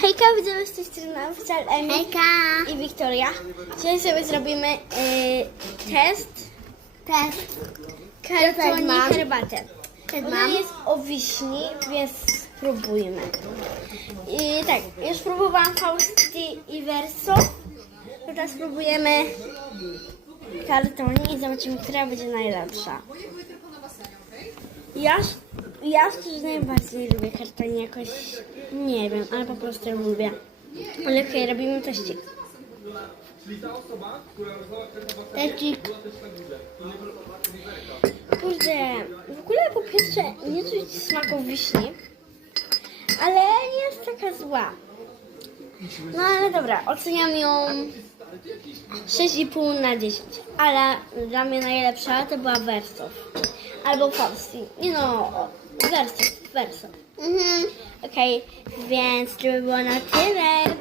Hejka, widzimy z tej strony Oficjal Emi i Wiktoria. Dzisiaj sobie zrobimy test kartoni herbatę. Ona jest o wiśni, więc spróbujmy. I tak, już próbowałam Fausti i Verso. Teraz spróbujemy kartoni i zobaczymy, która będzie najlepsza. Ja szczerze najbardziej lubię kartoni jakoś, nie wiem, ale po prostu lubię. Ale okej, robimy teścik. Teścik. Kurde, w ogóle po pierwsze nie czuć smaku wiśni, ale nie jest taka zła. No ale dobra, oceniam ją 6,5 na 10, ale dla mnie najlepsza to była Verso. Albo Fausti. Nie no, Verso. Okej, więc to by było na tyle.